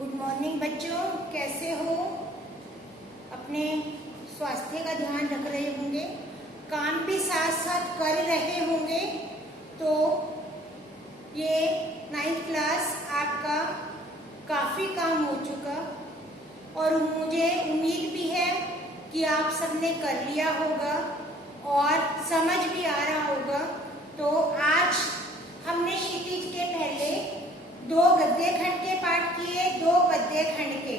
Good morning बच्चों, कैसे हो? अपने स्वास्थ्य का ध्यान रख रहे होंगे, काम भी साथ साथ कर रहे होंगे। तो ये 9th क्लास आपका काफ़ी काम हो चुका और मुझे उम्मीद भी है कि आप सबने कर लिया होगा और समझ भी आ रहा होगा। तो आज हमने क्षितिज के पहले 2 गद्य खंड के पाठ किए, 2 पद्य खंड के,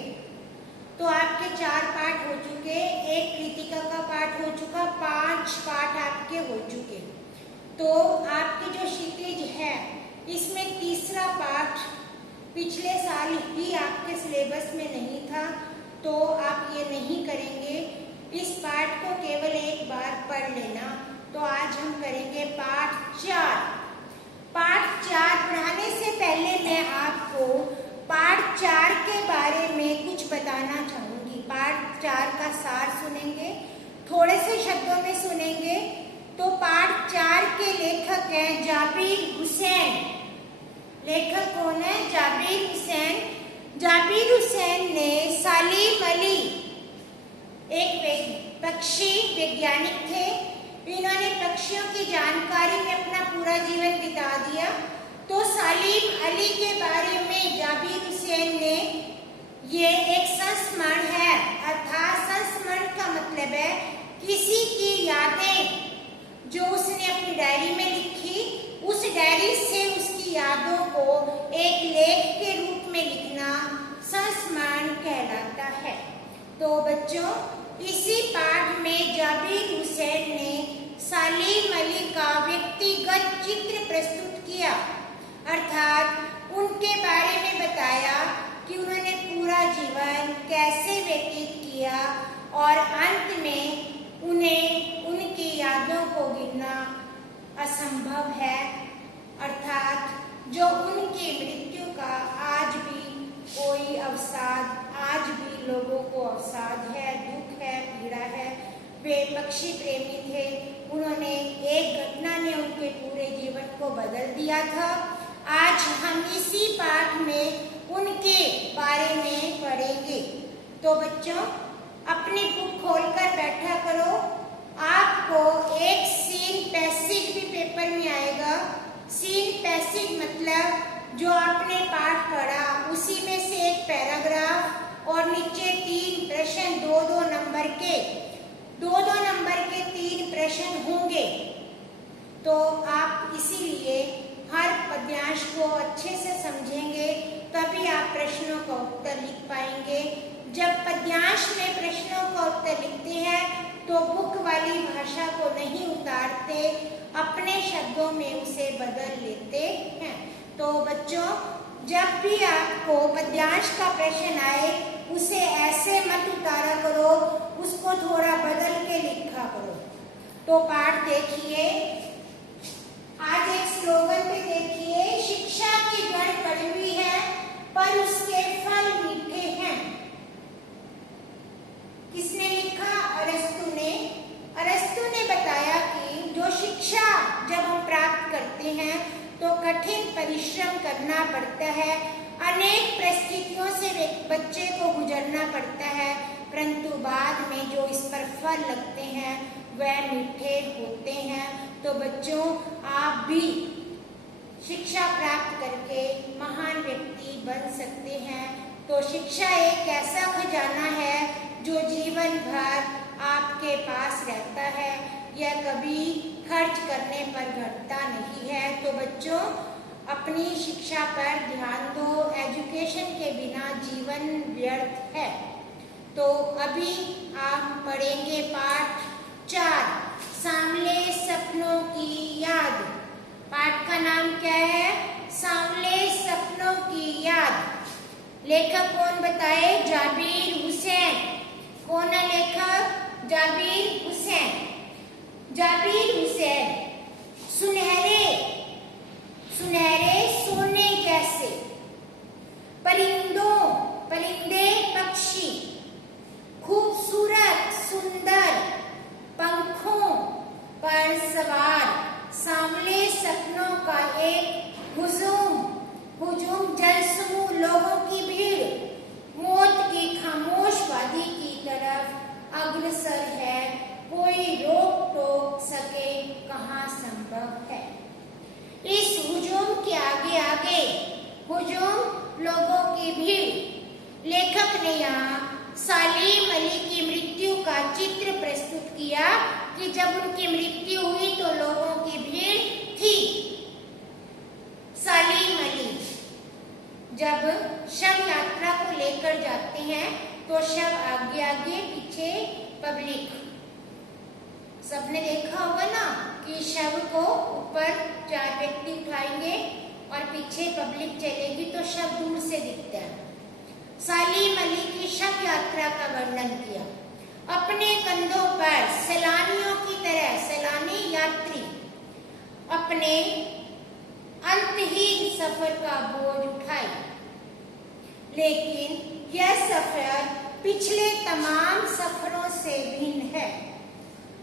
तो आपके 4 पाठ हो चुके, 1 कृतिका का पाठ हो चुका, 5 पाठ आपके हो चुके। तो आपकी जो क्षितिज है इसमें तीसरा पाठ पिछले साल ही आपके सिलेबस में नहीं था, तो आप ये नहीं करेंगे। इस पाठ को केवल एक बार पढ़ लेना। तो आज हम करेंगे पाठ 4। पाठ 4 पढ़ाने से पहले मैं आपको पाठ 4 के बारे में कुछ बताना चाहूंगी। पाठ 4 का सार सुनेंगे, थोड़े से शब्दों में सुनेंगे। तो पाठ 4 के लेखक हैं जाबिर हुसैन। लेखक कौन है? जाबिर हुसैन। जाबिर हुसैन ने सलीम अली, एक पक्षी वैज्ञानिक थे, इन्होंने पक्षियों की जानकारी में अपना पूरा जीवन बिता दिया। तो सलीम अली के बारे में जाबिर हुसैन ने ये एक संस्मरण है, अर्थात संस्मरण का मतलब है किसी की यादें जो उसने अपनी डायरी में लिखी, उस डायरी से उसकी यादों को एक लेख के रूप में लिखना संस्मरण कहलाता है। तो बच्चों, इसी पाठ में जाबिर हुसैन ने सलीम अली का व्यक्तिगत चित्र प्रस्तुत किया, अर्थात उनके बारे में बताया कि उन्होंने पूरा जीवन कैसे व्यतीत किया और अंत में उन्हें उनकी यादों को गिनना असंभव है। अर्थात जो उनकी मृत्यु का आज भी कोई अवसाद, आज भी लोगों को अवसाद है, दुख है, पीड़ा है। वे पक्षी प्रेमी थे, उन्होंने एक घटना ने उनके पूरे जीवन को बदल दिया था। आज हम इसी पाठ में उनके बारे में पढ़ेंगे। तो बच्चों, अपनी बुक खोलकर बैठा करो। आपको एक सीन पैसेज भी पेपर में आएगा। सीन पैसेज मतलब जो आपने पाठ पढ़ा उसी में से एक पैराग्राफ और नीचे 3 प्रश्न, 2-2 नंबर के 3 प्रश्न होंगे। तो आप इसीलिए हर पद्यांश को अच्छे से समझेंगे, तभी आप प्रश्नों का उत्तर लिख पाएंगे। जब पद्यांश में प्रश्नों का उत्तर लिखते हैं तो बुक वाली भाषा को नहीं उतारते, अपने शब्दों में उसे बदल लेते हैं। तो बच्चों, जब भी आपको पद्यांश का प्रश्न आए उसे ऐसे मत उतारा करो, उसको थोड़ा बदल के लिखा करो। तो पाठ देखिए। आज एक स्लोगन पे देखिए, शिक्षा की जड़ कड़वी है पर उसके फल मीठे हैं। किसने लिखा? अरस्तु ने। अरस्तु ने बताया कि जो शिक्षा जब हम प्राप्त करते हैं तो कठिन परिश्रम करना पड़ता है, अनेक परिस्थितियों से बच्चे को गुजरना पड़ता है, परंतु बाद में जो इस पर फल लगते हैं वह मीठे होते हैं। तो बच्चों, आप भी शिक्षा प्राप्त करके महान व्यक्ति बन सकते हैं। तो शिक्षा एक ऐसा खजाना है जो जीवन भर आपके पास रहता है, यह कभी खर्च करने पर घटता नहीं है। तो बच्चों, अपनी शिक्षा पर ध्यान दो, एजुकेशन के बिना जीवन व्यर्थ है। तो अभी आप पढ़ेंगे पाठ 4, सांवले सपनों की याद। पाठ का नाम क्या है? सांवले सपनों की याद। लेखक कौन बताए? जाबिर हुसैन। कौन है लेखक? जाबिर हुसैन। जाबिर हुसैन सुनहरे सोने जैसे परिंदे पक्षी, खूबसूरत सुंदर पंखों पर सवार, सांवले सपनों का एक हुजूम जलसमूह लोगों की भीड़, लेखक ने यहाँ सालीम अली की मृत्यु का चित्र प्रस्तुत किया कि जब उनकी मृत्यु हुई तो लोगों की भीड़ थी। सालीम अली जब शव यात्रा को लेकर जाते हैं तो शव आगे आगे पीछे पब्लिक। सबने देखा होगा ना कि शव को ऊपर 4 व्यक्ति उठाएंगे और पीछे पब्लिक चलेगी तो शव दूर से दिखता है। सालीम अली की शव यात्रा का वर्णन किया। अपने कंधों पर सैलानियों की तरह सैलानी यात्री अपने अंतहीन सफर का बोझ उठाए, लेकिन यह सफर पिछले तमाम सफरों से भिन्न है।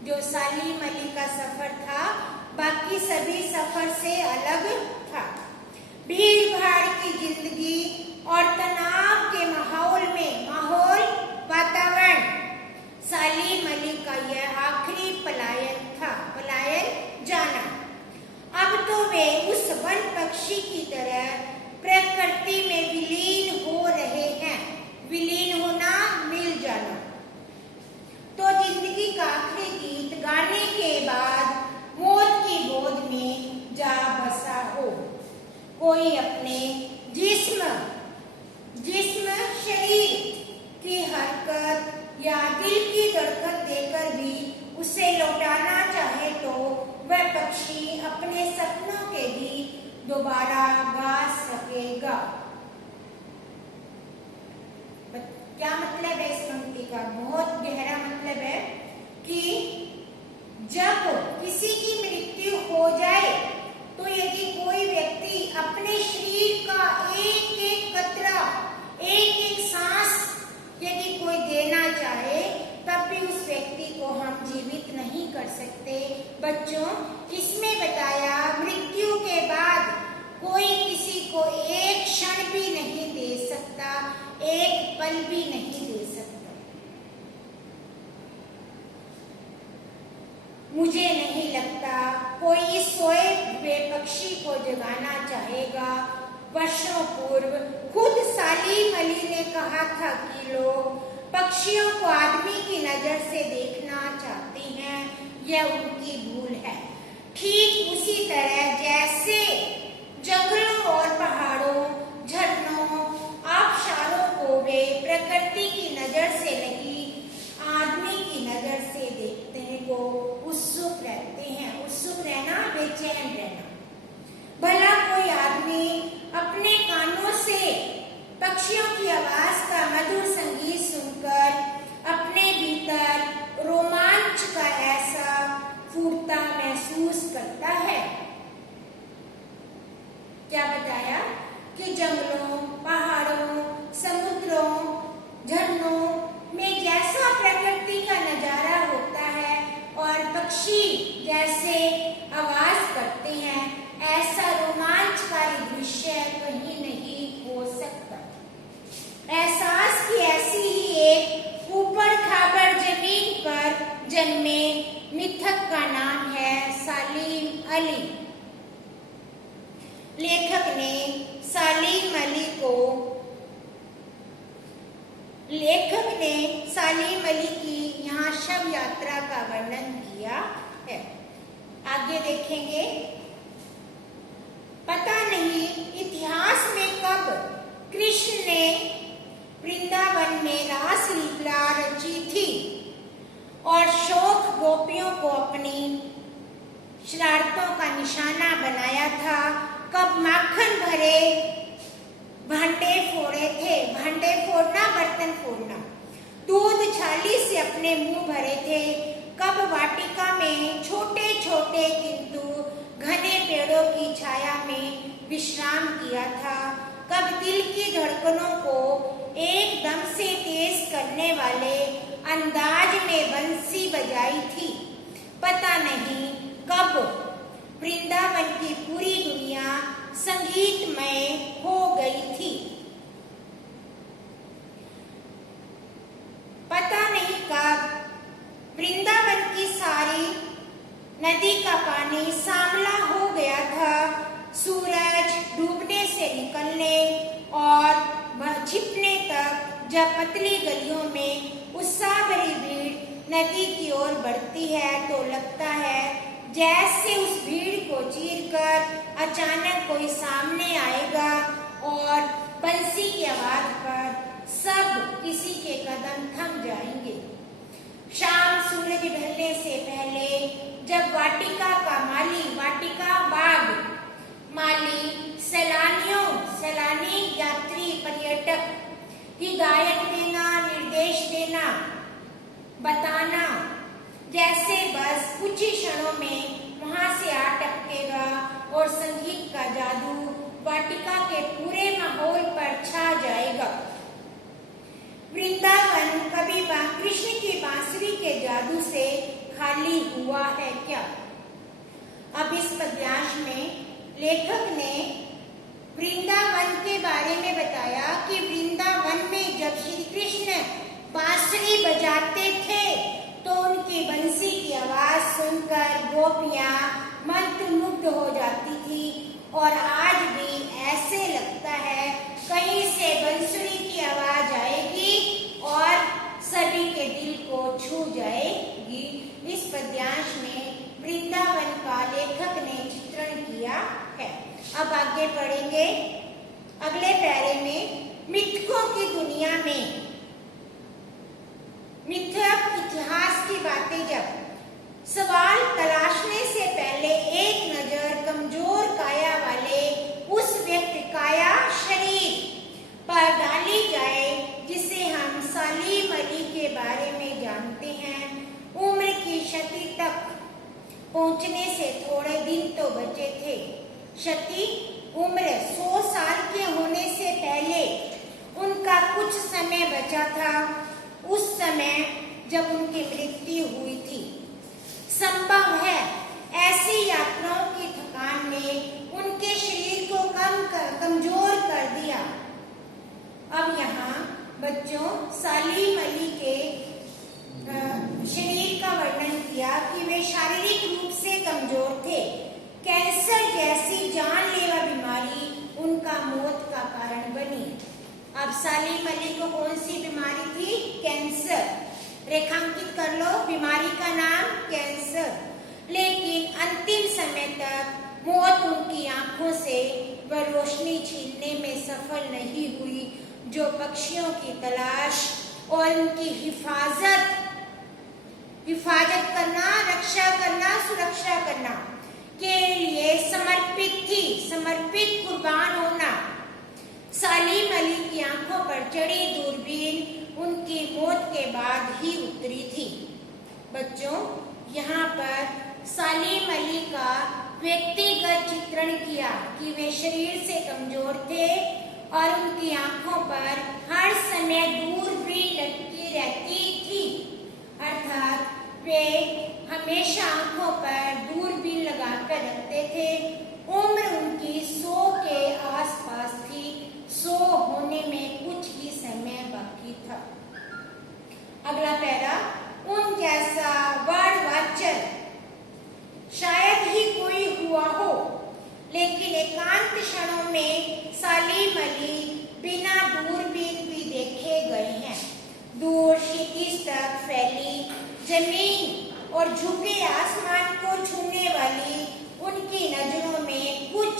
जो सालीम अली का सफर था बाकी सभी सफर से अलग था। भीड़ भाड़ की जिंदगी और तनाव के वातावरण सालीम अली का यह आखिरी पलायन जाना। अब तो वे उस वन पक्षी की तरह प्रकृति में विलीन हो रहे हैं। विलीन होना, मिल जाना। तो जिंदगी का आखिरी गीत गाने के बाद मौत की गोद में जा बसा हो। कोई अपने जिस्म शरीर की हरकत या दिल की धड़कन देकर भी उसे लौटाना चाहे तो वह पक्षी अपने सपनों के भी दोबारा गा सकेगा। क्या मतलब है इस पंक्ति का? बहुत गहरा मतलब है कि जब किसी की मृत्यु हो जाए तो यदि कोई व्यक्ति अपने शरीर का एक एक कतरा, एक एक सांस यदि कोई देना चाहे तब भी उस व्यक्ति को हम जीवित नहीं कर सकते। बच्चों, इसमें बताया मृत्यु के बाद कोई किसी को एक क्षण भी नहीं दे सकता, एक पल भी नहीं दे सकता। मुझे नहीं लगता कोई इस सोए हुए पक्षी को जगाना चाहेगा। वर्षों पूर्व खुद सालीम अली ने कहा था कि लोग पक्षियों को आदमी की नजर से देखना चाहते हैं, यह उनकी भूल है। ठीक उसी तरह जैसे जंगलों और पहाड़ों, झरनों, आबशारों को वे प्रकृति की नजर से नहीं, आदमी की नजर से देखते हैं, वो उत्सुक रहते हैं। उत्सुक रहना, बेचैन रहना। भला कोई आदमी अपने कानों से पक्षियों की आवाज का मधुर संगीत सुनकर अपने भीतर रोमांच का ऐसा फूटता महसूस करता है? क्या बताया कि जंगलों, पहाड़ों, समुद्रों, झरनों में जैसा प्रकृति का नजारा होता है और पक्षी जैसे आवाज करते हैं, ऐसा रोमांचकारी दृश्य कहीं नहीं हो सकता। एहसास की ऐसी ही एक ऊपर खाबर जमीन पर जन्मे मिथक का नाम है सालीम अली। लेखक ने सालीम अली की यहाँ शव यात्रा का वर्णन किया है। आगे देखेंगे। पता नहीं इतिहास में कब कृष्ण ने वृंदावन में रास लीला रची थी और शौक गोपियों को अपनी शरारतों का निशाना बनाया था। कब माखन भरे भांडे फोड़े थे, भांडे फोड़ना, बर्तन फोड़ना, दूध छाली से अपने मुंह भरे थे। कब वाटिका में छोटे छोटे किंतु घने पेड़ों की छाया में विश्राम किया था। कब दिल की धड़कनों को एकदम से तेज करने वाले अंदाज में बंसी बजाई थी। पता नहीं कब वृंदावन की पूरी दुनिया संगीतमय हो गई थी। पता नहीं कब वृंदावन की सारी नदी का पानी सांवला हो गया था। सूरज डूबने से निकलने और छिपने तक जब पतली गलियों में उत्साह भरी भीड़ नदी की ओर बढ़ती है तो लगता है जैसे उस भीड़ को चीरकर अचानक कोई सामने आएगा और बंसी की आवाज पर सब किसी के कदम थम जाएंगे। शाम सूरज ढलने से पहले जब वाटिका बाग माली सैलानी यात्री पर्यटक हिदायत देना, निर्देश देना, बताना जैसे बस कुछ ही क्षणों में वहां से आ टपकेगा और संगीत का जादू वाटिका के पूरे माहौल पर छा जाएगा। वृंदावन कभी कृष्ण की बांसुरी के जादू से खाली हुआ है क्या? अब इस पद्यांश में लेखक ने वृंदावन के बारे में बताया कि वृंदावन में जब श्री कृष्ण बांसुरी बजाते थे तो उनकी बंसी की आवाज सुनकर गोपियां मंत्रमुग्ध हो जाती थी और आज भी ऐसे लगता है कहीं से बंसुरी की आवाज आएगी और सभी के दिल को छू जाएगी। इस पद्यांश में वृंदावन का लेखक ने चित्रण किया है। अब आगे पढ़ेंगे अगले पैरे में मिथकों की दुनिया में मिथक इतिहास की बातें। जब सवाल तलाशने से पहले एक नजर कमजोर काया वाले उस व्यक्ति काया शरीर पर डाली जाए जिसे हम सलीम अली के बारे में जानते हैं। उम्र की शती तक पहुंचने से थोड़े दिन तो बचे थे। शती उम्र 100 साल के होने से पहले उनका कुछ समय बचा था, उस समय जब उनकी मृत्यु हुई थी। संभव है ऐसी यात्राओं की थकान ने उनके शरीर को कमजोर कर दिया। अब यहाँ बच्चों सलीम अली के शरीर का वर्णन किया कि वे शारीरिक रूप से कमजोर थे। कैंसर जैसी जानलेवा बीमारी उनका मौत का कारण बनी। अब सलीम अली को कौन सी बीमारी थी? कैंसर। रेखांकित कर लो बीमारी का नाम कैंसर। लेकिन अंतिम समय तक मौत उनकी आंखों से वह रोशनी छीनने में सफल नहीं हुई जो पक्षियों की तलाश और उनकी हिफाजत करना, रक्षा करना, सुरक्षा करना के लिए समर्पित थी। समर्पित कुर्बान होना। सलीम अली की आंखों पर चढ़ी दूरबीन उनकी मौत के बाद ही उतरी थी। बच्चों यहाँ पर सलीम अली का व्यक्तिगत चित्रण किया कि वे शरीर से कमजोर थे और उनकी आंखों पर हर समय दूरबीन लटकी रहती थी। अर्थात वे हमेशा आंखों पर दूरबीन लगाकर रखते थे। उम्र उनकी 100 के आसपास थी। 100 होने में कुछ ही समय बाकी था। अगला पैरा उन जैसा वर्णवाचक शायद ही कोई हुआ हो, लेकिन एकांत क्षणों में सलीम अली बिना दूरबीन भी देखे गए हैं। दूर क्षितिज तक फैली जमीन और झुके आसमान को छूने वाली उनकी नजरों में कुछ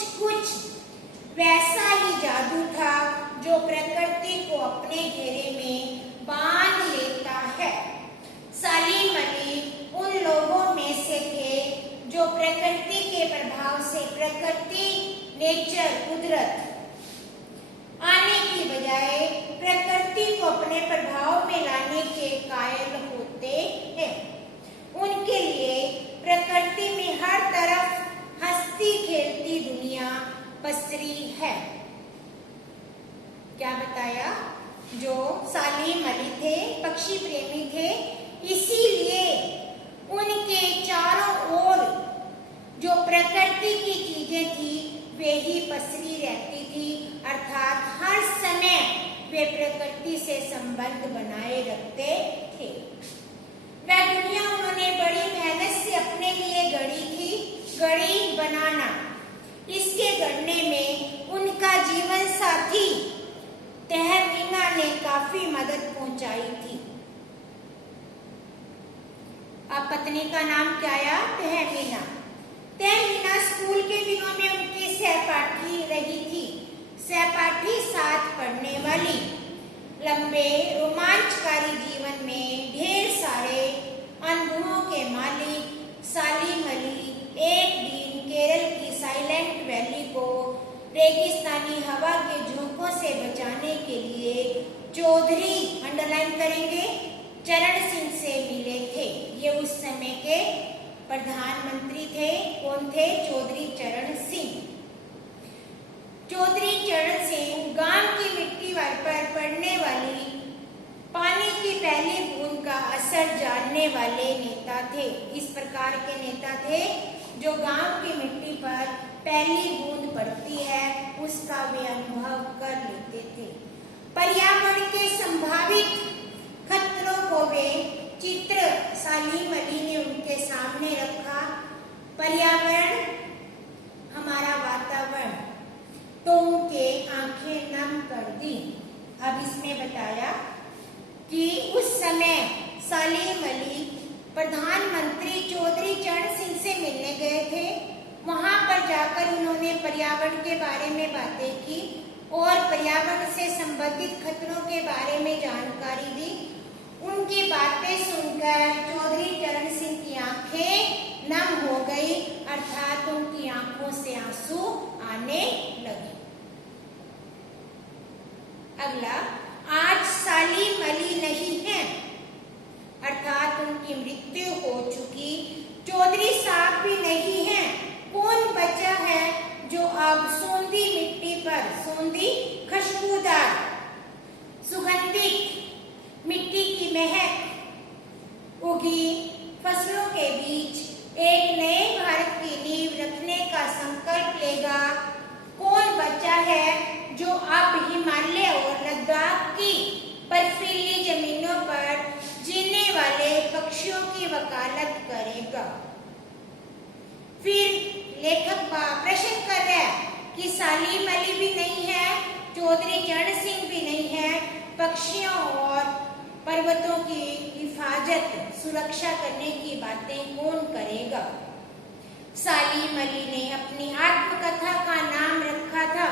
वैसा ही जादू था जो प्रकृति को अपने घेरे में बांध लेता है। सलीम अली उन लोगों में से थे जो प्रकृति के प्रभाव से कुदरत आने की बजाय प्रकृति को अपने प्रभाव में लाने के कायल होते हैं। उनके लिए प्रकृति में हर तरफ हंसती खेलती दुनिया पसरी है। क्या बताया? जो सलीम अली थे पक्षी प्रेमी थे, इसीलिए उनके चारों ओर जो प्रकृति की चीजें थी वे ही पसरी रहती थी। अर्थात हर समय वे प्रकृति से संबंध बनाए रखते थे। वह दुनिया उन्होंने बड़ी मेहनत से अपने लिए गढ़ी थी। गढ़ी बनाना, इसके गढ़ने में उनका जीवन साथी तहमीना ने काफी काफी मदद पहुंचाई थी। अब पत्नी का नाम क्या आया? तहमीना। तहमीना स्कूल के दिनों में उनकी सहपाठी रही थी। सहपाठी साथ पढ़ने वाली। लंबे रोमांचकारी जीवन में ढेर सारे अनुभवों के मालिक सालिम अली एक दिन केरल की साइलेंट वैली को रेगिस्तानी हवा के झोंकों से बचाने के लिए चौधरी अंडरलाइन करेंगे चरण सिंह से मिले थे। ये उस समय के प्रधानमंत्री थे। कौन थे? चौधरी चरण सिंह। चौधरी चरण सिंह गांव की मिट्टी पर पड़ने वाली पानी की पहली बूंद का असर जानने वाले नेता थे। इस प्रकार के नेता थे जो गांव की मिट्टी पर पहली बूंद पड़ती है उसका वे अनुभव कर लेते थे। पर्यावरण के संभावित खतरों को वे चित्र सालिम अली ने उनके सामने रखा। पर्यावरण हमारा वातावरण, तो उनके आंखें नम कर दी। अब इसमें बताया कि उस समय सालिम अली प्रधानमंत्री चौधरी चरण सिंह से मिलने गए थे। वहां पर जाकर उन्होंने पर्यावरण के बारे में बातें की और पर्यावरण से संबंधित खतरों के बारे में जानकारी दी। उनकी बातें सुनकर चौधरी चरण सिंह की आंखें नम हो गई, अर्थात उनकी आंखों से आंसू आने लगे। अगला, आज सालिम अली नहीं है, अर्थात उनकी मृत्यु हो चुकी। चौधरी साहब भी नहीं है। कौन बचा है जो अब सोंधी मिट्टी पर, सोंधी खुशबूदार सुगंधित मिट्टी की महक उगी फसलों के बीच एक नए भारत की नींव रखने का संकल्प लेगा? कौन बचा है जो अब हिमालय और लद्दाख की बर्फीली जमीनों पर जीने वाले पक्षियों की वकालत करेगा? फिर लेखक प्रश्न कर रहा है कि सालिम अली भी नहीं है, चौधरी चरण सिंह भी नहीं है, पक्षियों और पर्वतों की हिफाजत सुरक्षा करने की बातें कौन करेगा? सालिम अली ने अपनी आत्मकथा का नाम रखा था,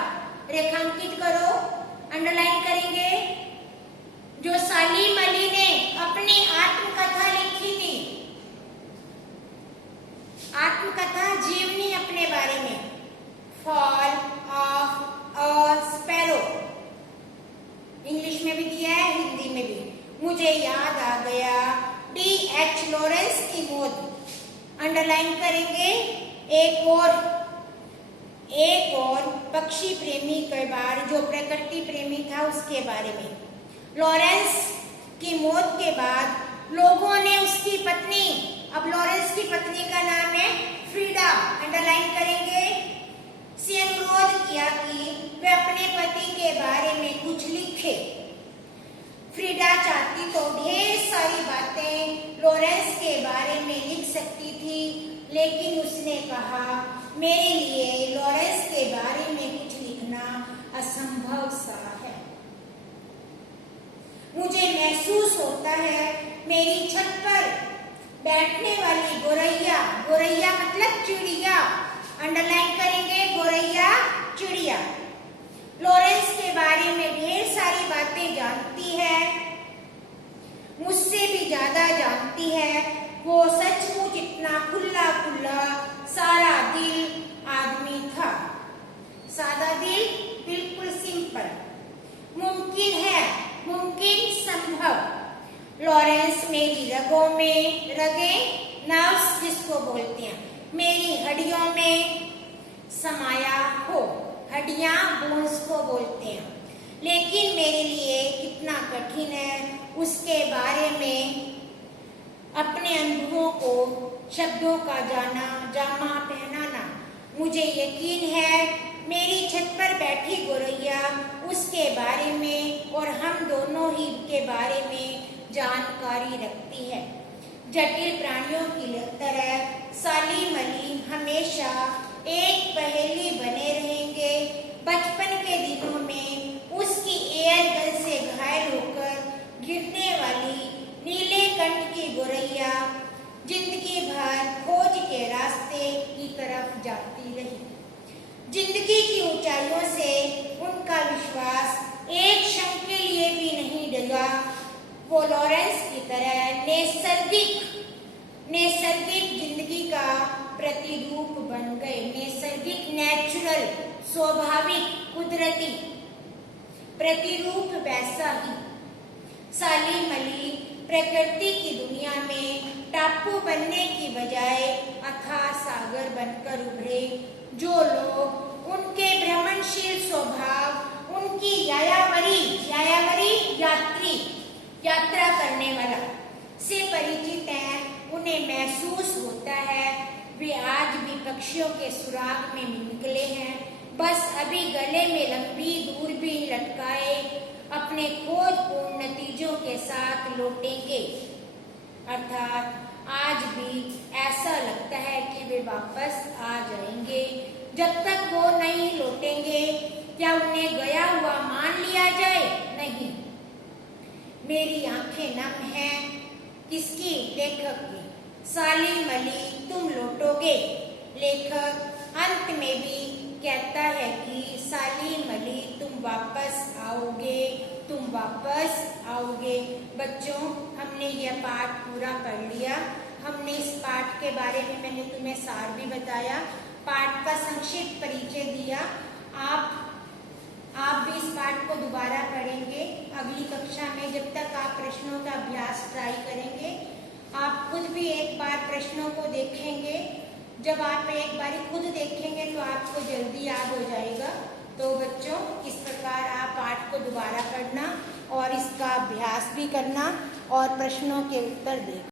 रेखांकित करो, अंडरलाइन करेंगे, जो सालिम अली ने अपनी आत्मकथा लिखी थी। आत्मकथा जीवनी अपने बारे में, fall of a sparrow, English में भी दिया है, हिंदी में भी। मुझे याद आ गया, D.H. लॉरेंस की मौत, अंडरलाइन करेंगे। एक और पक्षी प्रेमी के बारे, जो प्रकृति प्रेमी था, उसके बारे में। लॉरेंस की मौत के बाद लोगों ने उसकी पत्नी, अब लॉरेंस की पत्नी का नाम है फ्रीडा, अंडरलाइन करेंगे, से अनुरोध किया कि वे अपने पति के बारे में कुछ लिखे। फ्रीडा चाहती तो ढेर सारी बातें लॉरेंस के बारे में लिख सकती थी, लेकिन उसने कहा, मेरे लिए लॉरेंस के बारे में कुछ लिखना असंभव सा है। मुझे महसूस होता है मेरी छत पर बैठने वाली गोरैया, गोरैया मतलब चिड़िया, अंडरलाइन करेंगे, गोरैया चिड़िया, लॉरेंस के बारे में ढेर सारी बातें जानती है, मुझसे भी ज्यादा जानती है। वो सचमुच इतना खुला खुला सारा दिल आदमी था, सादा दिल, बिल्कुल सिंपल। मुमकिन है, मुमकिन, संभव, लॉरेंस मेरी रगों में, रगें नर्व्स जिसको बोलते हैं, मेरी हड्डियों में समाया हो, हड्डियां बोन्स को बोलते हैं। लेकिन मेरे लिए कितना कठिन है उसके बारे में अपने अनुभवों को शब्दों का जामा पहनाना। मुझे यकीन है मेरी छत पर बैठी गोरैया उसके बारे में और हम दोनों ही के बारे में जानकारी रखती है। जटिल प्राणियों की तरह सालिम अली हमेशा एक पहेली बने रहेंगे। बचपन के दिनों में उसकी एयर गन से घायल होकर नैसर्गिक जिंदगी का प्रतिरूप बन गए। नैसर्गिक, नेचुरल, स्वाभाविक, कुदरती प्रतिरूप वैसा ही। सालिम अली प्रकृति की दुनिया में टापू बनने की बजाय अथाह सागर बनकर उभरे। जो लोग उनके भ्रमणशील स्वभाव, उनकी यात्रा करने वाला से परिचित हैं, उन्हें महसूस होता है वे आज भी पक्षियों के सुराग में निकले हैं। बस अभी गले में लंबी दूरबीन लटकाए अपने खोजपूर्ण नतीजों के साथ लौटेंगे। अर्थात आज भी ऐसा लगता है कि वे वापस आ जाएंगे। जब तक वो नहीं लौटेंगे क्या उन्हें गया हुआ मान लिया जाए? नहीं। मेरी आंखें नम हैं। किसकी? लेखक की। सालिम अली, तुम लौटोगे। लेखक अंत में भी कहता है कि सालिम अली तुम वापस आओगे, तुम वापस आओगे। बच्चों, हमने यह पाठ पूरा पढ़ लिया। हमने इस पाठ के बारे में मैंने तुम्हें सार भी बताया, पाठ का संक्षिप्त परिचय दिया। आप भी इस पाठ को दोबारा पढ़ेंगे अगली कक्षा में। जब तक आप प्रश्नों का अभ्यास ट्राई करेंगे, आप खुद भी एक बार प्रश्नों को देखेंगे। जब आप एक बार खुद देखेंगे तो आपको जल्दी याद हो जाएगा। तो बच्चों, इस प्रकार आप पाठ को दोबारा पढ़ना और इसका अभ्यास भी करना और प्रश्नों के उत्तर देना।